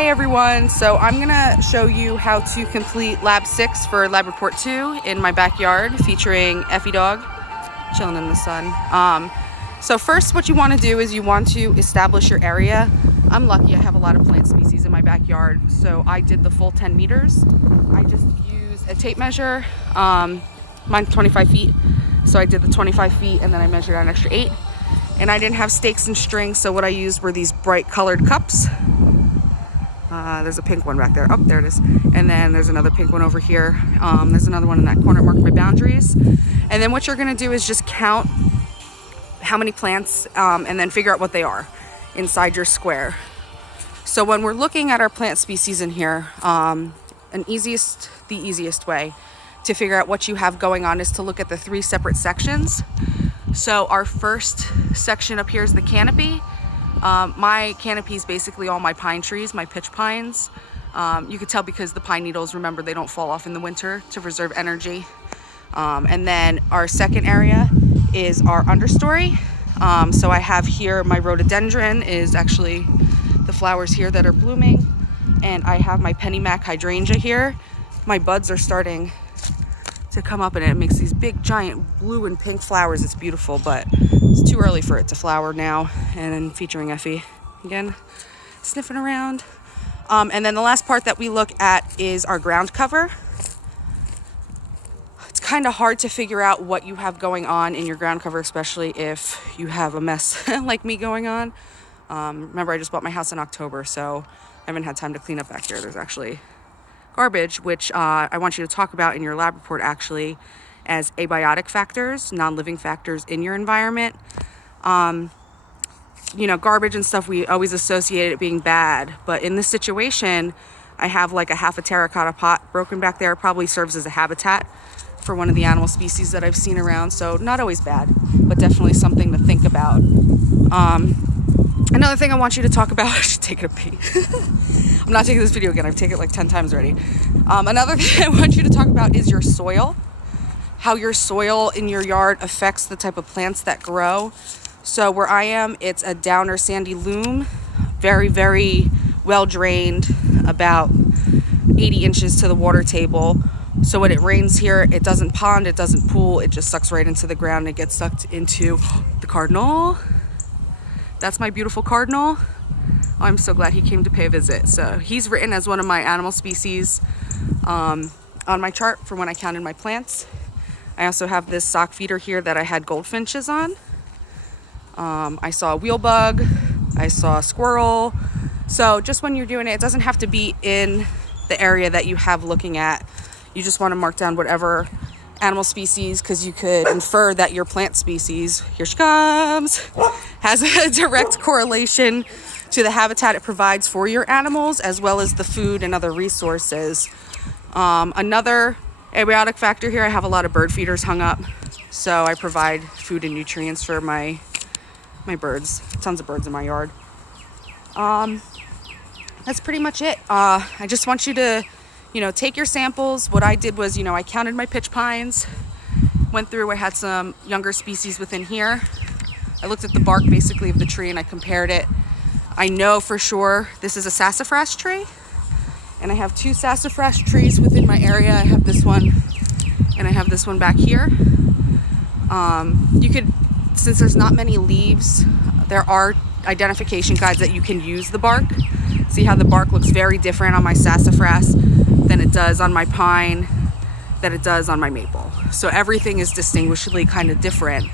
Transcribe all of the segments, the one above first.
Hey everyone, so I'm gonna show you how to complete Lab 6 for Lab Report 2 in my backyard featuring Effie Dog chilling in the sun. So first what you want to do is you want to establish your area. I'm lucky, I have a lot of plant species in my backyard, so I did the full 10 meters. I just used a tape measure, mine's 25 feet, so I did the 25 feet and then I measured out an extra 8. And I didn't have stakes and strings, so what I used were these bright colored cups. There's a pink one back there. Oh, there it is. And then there's another pink one over here. There's another one in that corner. Mark my boundaries. And then what you're going to do is just count how many plants and then figure out what they are inside your square. So when we're looking at our plant species in here, the easiest way to figure out what you have going on is to look at the 3 separate sections. So our first section up here is the canopy. My canopy is basically all my pine trees, my pitch pines. You could tell because the pine needles, remember, they don't fall off in the winter to preserve energy. And then our second area is our understory. So I have here my rhododendron is actually the flowers here that are blooming. And I have my pennymac hydrangea here. My buds are starting to come up and it makes these big giant blue and pink flowers. It's beautiful, but it's too early for it to flower now. And then featuring Effie again sniffing around. And then the last part that we look at is our ground cover. It's kind of hard to figure out what you have going on in your ground cover, especially if you have a mess like me going on. Remember, I just bought my house in October, so I haven't had time to clean up back here. There's actually garbage, which I want you to talk about in your lab report actually as abiotic factors, non-living factors in your environment. You know, garbage and stuff, we always associate it being bad, but in this situation, I have like a half a terracotta pot broken back there. It probably serves as a habitat for one of the animal species that I've seen around, so not always bad, but definitely something to think about. Another thing I want you to talk about, I should take a pee. I'm not taking this video again, I've taken it like 10 times already. Another thing I want you to talk about is your soil. How your soil in your yard affects the type of plants that grow. So where I am, it's a downer sandy loam, very, very well drained, about 80 inches to the water table. So when it rains here, it doesn't pond, it doesn't pool, it just sucks right into the ground. It gets sucked into the cardinal. That's my beautiful cardinal. Oh, I'm so glad he came to pay a visit. So he's written as one of my animal species on my chart for when I counted my plants. I also have this sock feeder here that I had goldfinches on. I saw a wheel bug. I saw a squirrel. So just when you're doing it, it doesn't have to be in the area that you have looking at. You just want to mark down whatever animal species, because you could infer that your plant species, here she comes, has a direct correlation to the habitat it provides for your animals, as well as the food and other resources. Another abiotic factor here, I have a lot of bird feeders hung up, so I provide food and nutrients for my birds. Tons of birds in my yard. That's pretty much it. I just want you to take your samples. What I did was, I counted my pitch pines, went through, I had some younger species within here. I looked at the bark basically of the tree and I compared it. I know for sure this is a sassafras tree, and I have 2 sassafras trees within my area. I have this one and I have this one back here. You could, since there's not many leaves, there are identification guides that you can use the bark. See how the bark looks very different on my sassafras than it does on my pine, than it does on my maple. So everything is distinguishably kind of different.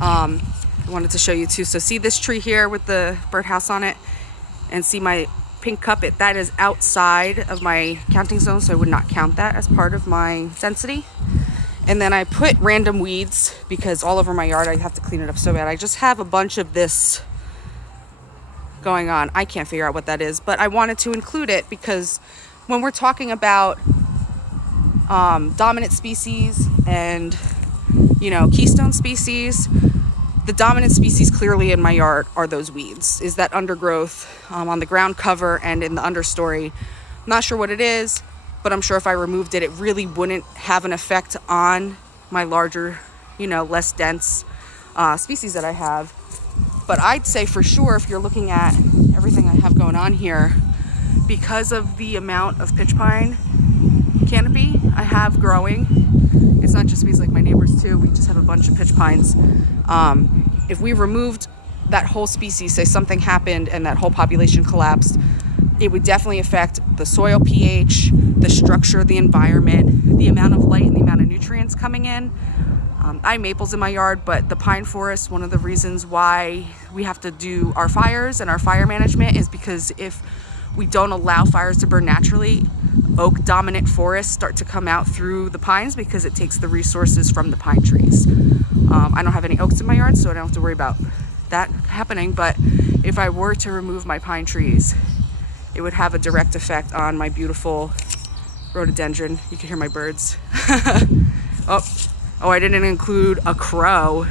I wanted to show you too. So see this tree here with the birdhouse on it, and see my pink cup, that is outside of my counting zone, so I would not count that as part of my density. And then I put random weeds because all over my yard I have to clean it up so bad. I just have a bunch of this going on. I can't figure out what that is, but I wanted to include it because when we're talking about dominant species and keystone species, the dominant species clearly in my yard are those weeds, is that undergrowth on the ground cover and in the understory. I'm not sure what it is, but I'm sure if I removed it, it really wouldn't have an effect on my larger, less dense species that I have. But I'd say for sure, if you're looking at everything I have going on here, because of the amount of pitch pine canopy I have growing. It's not just me, it's like my neighbors too. We just have a bunch of pitch pines. If we removed that whole species, say something happened and that whole population collapsed, it would definitely affect the soil pH, the structure of the environment, the amount of light and the amount of nutrients coming in. I have maples in my yard, but the pine forest, one of the reasons why we have to do our fires and our fire management is because if we don't allow fires to burn naturally, oak dominant forests start to come out through the pines because it takes the resources from the pine trees. I don't have any oaks in my yard, so I don't have to worry about that happening, but if I were to remove my pine trees, it would have a direct effect on my beautiful rhododendron. You can hear my birds. Oh, I didn't include a crow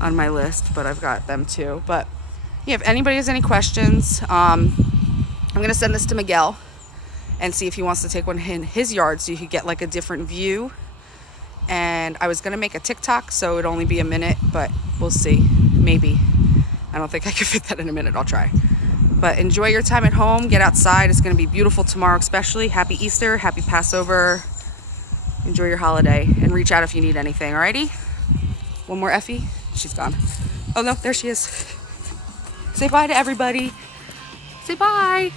on my list, but I've got them too. But yeah, if anybody has any questions, I'm gonna send this to Miguel and see if he wants to take one in his yard so you could get like a different view. And I was gonna make a TikTok, so it'd only be a minute, but we'll see, maybe. I don't think I can fit that in a minute, I'll try. But enjoy your time at home, get outside. It's gonna be beautiful tomorrow especially. Happy Easter, happy Passover. Enjoy your holiday and reach out if you need anything, alrighty? One more Effie, she's gone. Oh no, there she is. Say bye to everybody. Say bye.